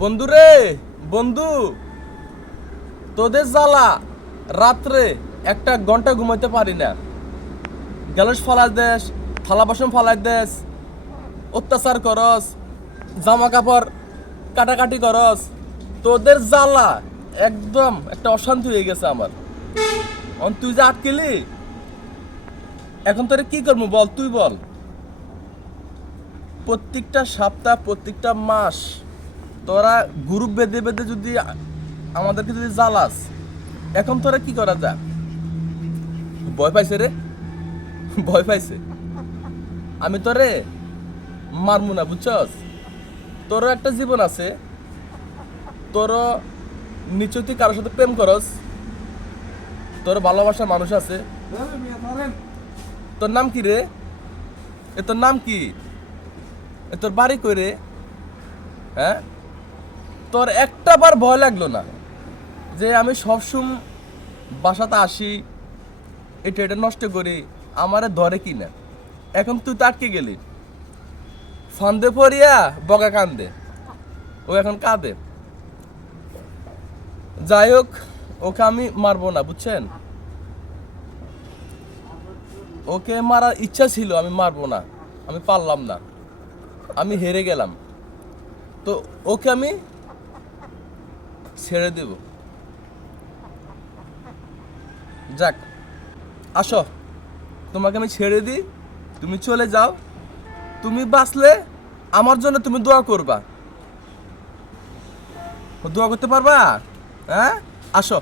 বন্ধুরে, বন্ধু, তোদের জ্বালা রাত্রে একটা ঘন্টা ঘুমাইতে পারি না। গ্যালাস ফালাই দেশ, থালা বাসন ফালাই দেশ, অত্যাচার করস, জামা কাপড় কাটাকাটি করস। তোদের জ্বালা একদম একটা অশান্তি হয়ে গেছে আমার। তুই যে আটকেলি, এখন তোরে কি করবো বল, তুই বল। প্রত্যেকটা সপ্তাহ, প্রত্যেকটা মাস তোরা গ্রুপ বেঁধে বেঁধে যদি আমাদেরকে যদি জ্বালাস, এখন তোরা কি করা যায়? ভয় পাইছে রে, ভয় পাইছে। আমি তোরে মারমু না, বুঝছস? তোরও একটা জীবন আছে, তোরও নিশ্চয় তুই কারোর সাথে প্রেম করস, তোর ভালোবাসার মানুষ আছে। তোর নাম কি রে? তোর নাম কি? তোর বাড়ি কই রে? হ্যাঁ, তোর একটা বার ভয় লাগলো না যে আমি সবসময় বাসাতে আসি, এটা নষ্ট করি, আমারে ধরে কি না? এখন তুই তো আটকে গেলি, ফান্দে পড়িয়া বগা কান্দে, ও এখন কাঁদে। যাই হোক, ওকে আমি মারবো না, বুঝছেন? ওকে মারার ইচ্ছা ছিল, আমি মারবো না, আমি পারলাম না, আমি হেরে গেলাম। তো ওকে আমি ছেড়ে দেব। যাক, আসো, তোমাকে আমি ছেড়ে দিই, তুমি চলে যাও। তুমি বাঁচলে আমার জন্য তুমি দোয়া করবা, দোয়া করতে পারবা? হ্যাঁ, আসো।